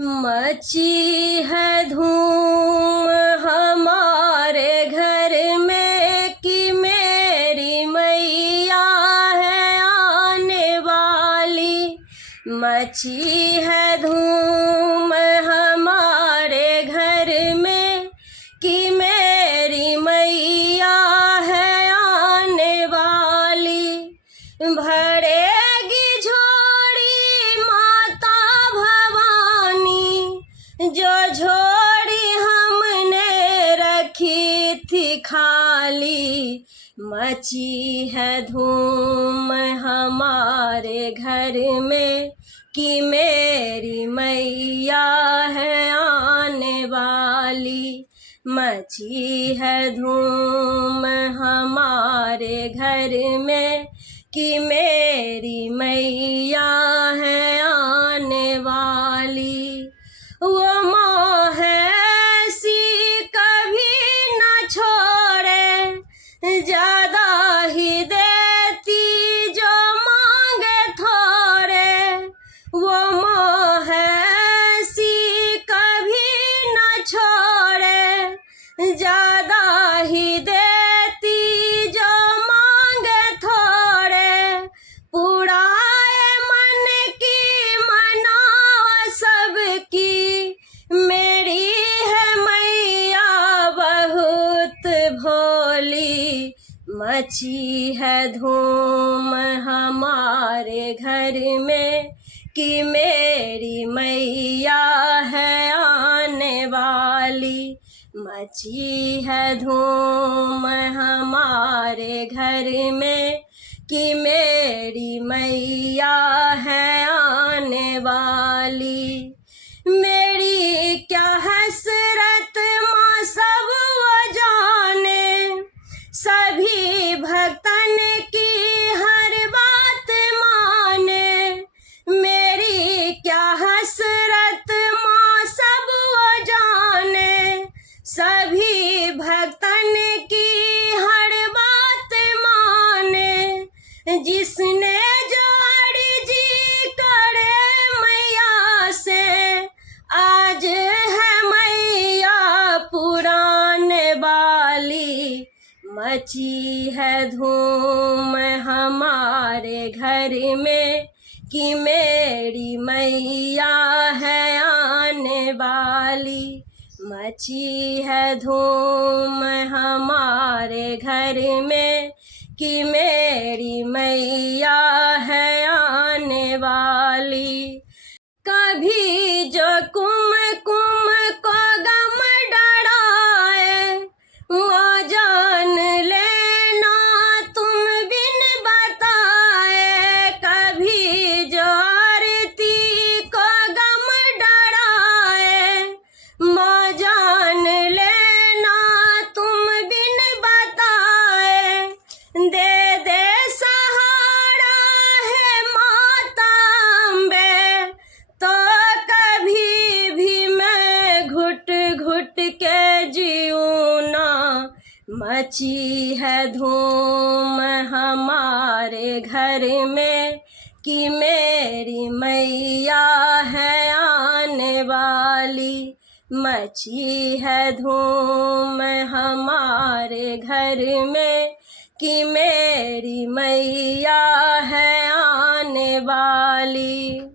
मची है धूम हमारे घर में कि मेरी मैया है आने वाली। मची है धूम हमारे घर में कि मेरी मैया है आने वाली। भरेगी झोड़ी माता भवानी, जो झोड़ी हमने रखी थी खाली। मची है धूम हमारे घर में कि मेरी मैया है आने वाली। मची है धूम हमारे घर में कि मेरी मैया है आने वाली। वो माँ है ऐसी कभी न छोड़े, ज्यादा ही देती जो मांगे थोड़े। वो माँ है ऐसी कभी न छोड़े, ज्यादा ही देती जो मांगे थोड़े। पुराए मन की मनाओ सबकी, मेरी है मैया बहुत भोली। मची है धूम हमारे घर में कि मेरी मैया है आने वाली। मची है धूम हमारे घर में कि मेरी मैया है आने वाली। मेरी क्या हसरत माँ सब वो जाने, सभी भक्तन की हर बात माने। मेरी क्या हसरत माँ सब वो जाने, सभी भक्तन की हर बात माने। जिसने जो अर्जी करे मैया से, आज है मैया पुराने वाली। मची है धूम हमारे घर में कि मेरी मैया है आने वाली। मची है धूम हमारे घर में कि मेरी मैया है आने वाली। कभी जो कुमकुम को गम डराए, वो जान लेना तुम बिन बताए। कभी जो आरती को गम डराए, वो जान लेना तुम बिन बताए। दे दे सहारा है माता अम्बे, तो कभी भी मैं घुट घुट के जीऊँ ना। मची है धूम हमारे घर में कि मेरी मैया है आने वाली। मची है धूम हमारे घर में कि मेरी मैया है आने वाली।